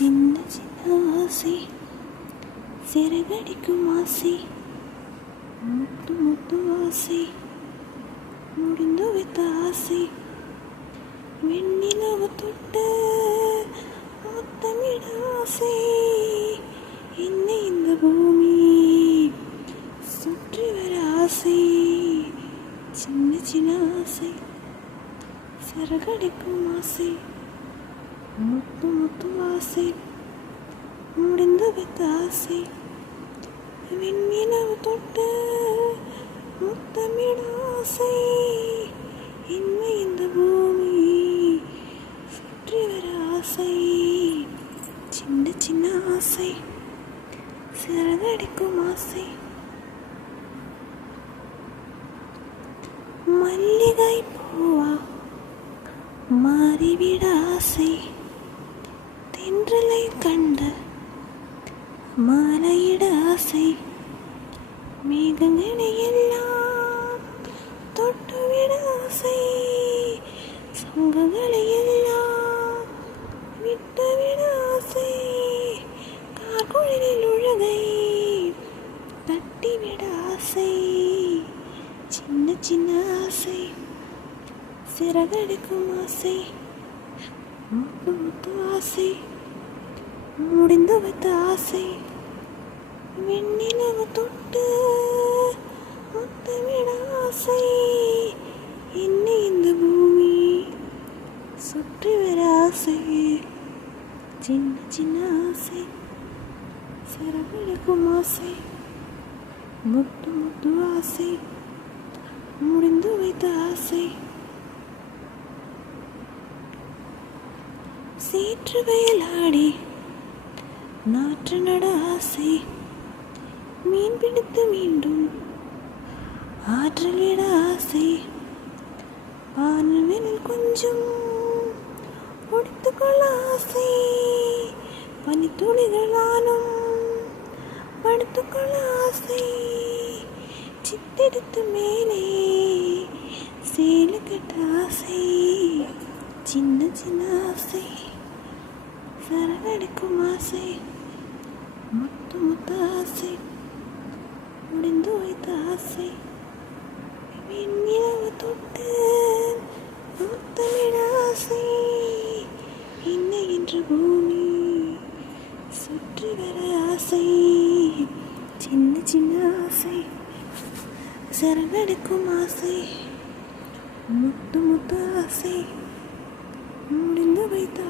சின்ன சின்ன ஆசை, சிறகடிக்கும் ஆசை, முத்து முத்து ஆசை, முடிந்து வைத்த ஆசை, வெண்ணிலவு தொட்ட முத்தமிட ஆசை, என்னை இந்த பூமி சுற்றி வர ஆசை, சின்ன சின்ன ஆசை, சிறகடிக்கும் ஆசை, முத்து முத்து ஆசை, முடிந்து வைத்த ஆசை, வெண்ணிலவு தொட்ட முத்தமிட ஆசை, என்னை இந்த பூமி சுற்றி வர ஆசை, சின்ன சின்ன ஆசை, சிறகடிக்கும் ஆசை, மல்லிகை பூவா மாறிவிட ஆசை, தென்றலை கண்ட மாலையிட ஆசை, மேகங்களை எல்லாம் தொட்டுவிட ஆசை, சங்கங்களை எல்லாம் விட்டுவிட ஆசை, கார்குழலில் உலகை தட்டிவிட ஆசை, சின்ன சின்ன ஆசை, சிறகடிக்கும் ஆசை, முத்து முத்து ஆசை, முடிந்து வைத்த ஆசை, வெண்ணிலவு தொட்டு முத்தமிட ஆசை, என்னை இந்த பூமி சுற்றி வர ஆசை, சின்ன சின்ன ஆசை, சிறகடிக்கும் ஆசை, முத்து முத்து ஆசை, முடிந்து வைத்த ஆசை, சீற்று வயலாடி நாற்று நட ஆசை, மீன் பிடித்து மீண்டும் ஆற்றில் விட ஆசை, பானவில் கொஞ்சம் ஒடித்துக்கொள்ள ஆசை, பனித்துளிகளாலும் படுத்துக்கொள்ள ஆசை, சித்தெடுத்து மேலே சேலு கட்ட ஆசை, சின்ன சின்ன ஆசை, சிறகடிக்கும் ஆசை, முத்து முத்து ஆசை, முடிந்து வைத்த ஆசை, வெண்ணிலவு தொட்டு முத்தமிட ஆசை, என்னை என்ற பூமி சுற்றி வர ஆசை, சின்ன சின்ன ஆசை, சிறகடிக்கும் ஆசை, முத்து முத்து ஆசை, முடிந்து வைத்த